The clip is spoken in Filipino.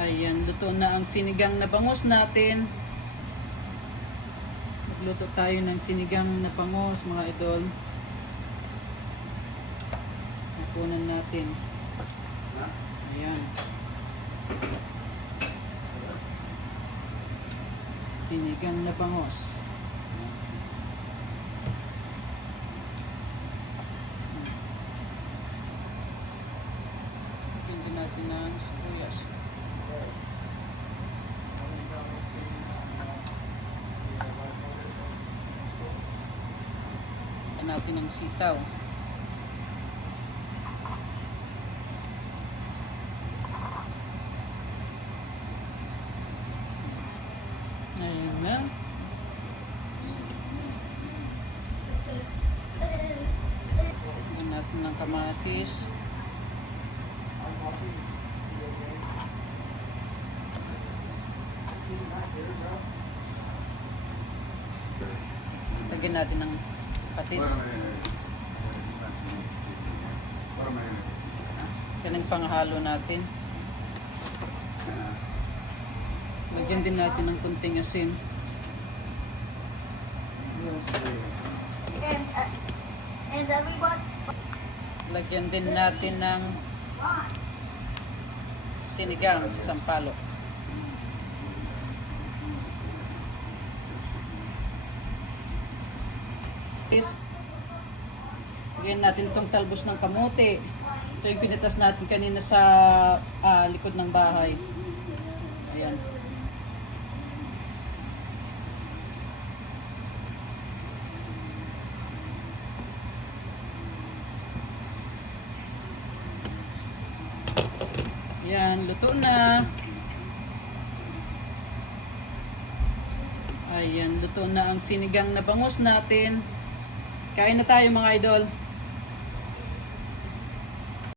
Ayan, luto na ang sinigang na bangus natin. Magluto tayo ng sinigang na bangus, mga idol. Napunan natin. Ayan. Sinigang na bangus. Tingnan natin ng sibuyas. Natin ng sitaw. Ayan na. Lagyan natin ng kamatis. Lagyan natin ng patis. Yan ang panghalo natin. Lagyan din natin ng kunting asin. And everyone. Lagyan din natin ng sinigang sa sampalok. Lagyan natin itong talbos ng kamote. Ito yung pinitas natin kanina sa likod ng bahay. Ayan. Ayan, luto na. Ayan, luto na ang sinigang na bangus natin. Kain na tayo mga idol.